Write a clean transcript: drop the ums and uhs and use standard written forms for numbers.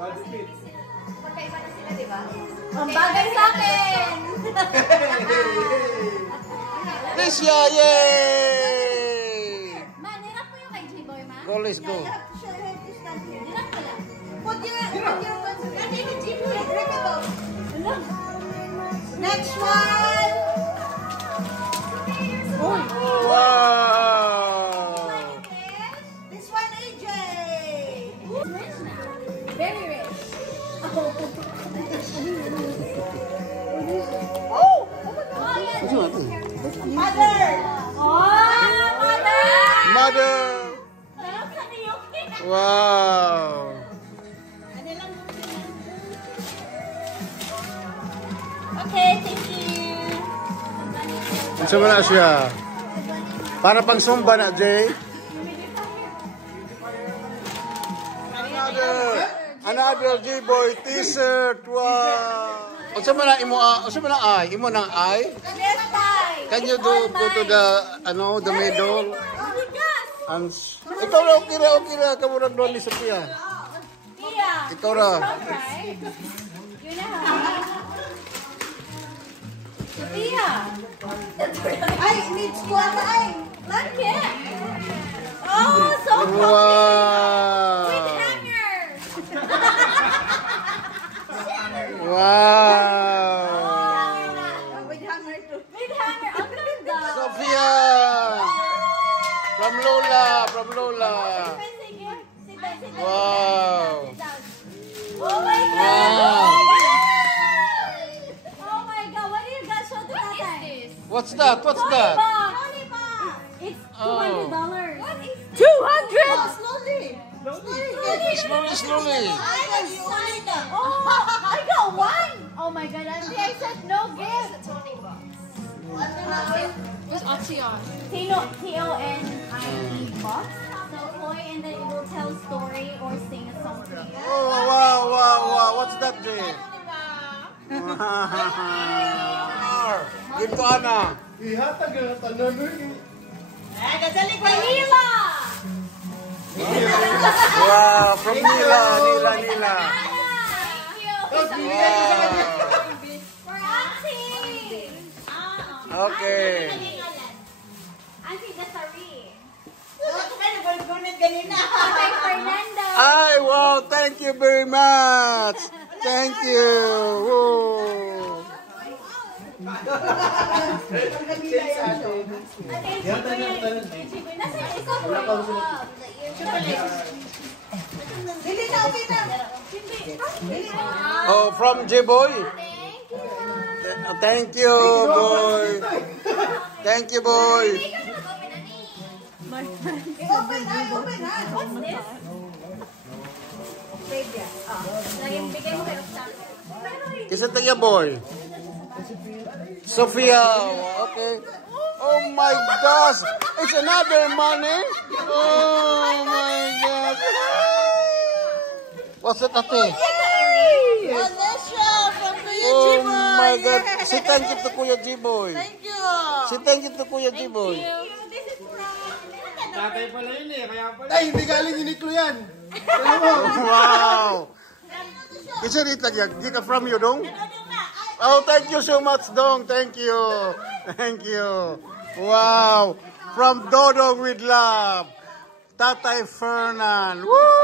Magkaiba na sila, di ba? Ang bagay sa akin! Tricia, yay! Ma, nirap mo yung kay J-Boy, ma? Go, let's go. Nirap ko lang. Next one! Wow! This one, AJ! Very rich. Oh! What's that? Mother! Oh, mother! Mother! Meron sa niyo. Wow! Okay, thank you. Ano ba na siya? Para pang sumba na, Jay. Another J-Boy t-shirt. Wow! Ano ba na ay? Imo ng ay? Yes, bye. Can you do go to the the middle? Ikaw na okay ra kamurag doon ni Sophia. Tia. Ikaw ra. Right? You know. Sophia. Ay, needs ko ata ay! Like it. Oh, so comfy. Wow! With hanger. Wow! With hammer too. With hanger. Ang ganda. Sophia! From Lola! Sige. Sit down. Wow! Sit down. Oh my God. Wow! Oh my God. What do you got? Show to tatay. What's that? Lollipop. It's $200. What is this? 200? Slowly! Slowly. Oh, I got one. Oh my God, Auntie, I said no gift. What's Oxyon? T-O-N-I-E box. So play and then it will tell story or sing a song to you. Oh, wow. What's that, Jay? Give to Anna. Ihatag na tanan nun. Manila! Wow, from Nila. Thank you. Wow. For Auntie. Okay. Auntie Desiree. ganina. Kay Fernando. Ay, wow, thank you very much. Thank you. Whoa. Dili na, okay na. Oh, from J-Boy. Thank you, boy. Thank you, boy. Open na. What's this? Baby. Bigay mo kay Roxanne. Kisa tayo, boy. Sophia. Okay. Oh my gosh. It's another money. Oh my gosh. What's that, ate? Alessia from Kuya Oh G-Boy. my God. Say thank you to Kuya G-Boy. Thank you. Say thank you to Kuya G-Boy. This is from... Tatay pala yun eh, kaya pala. Ay, hindi galing Uniqlo yan. Wow. Kisa dito lagi. Gika from you, dong? Oh, thank you so much, dong. Thank you. Thank you. Wow. From Dodong with Love. Tatay Fernan. Woo!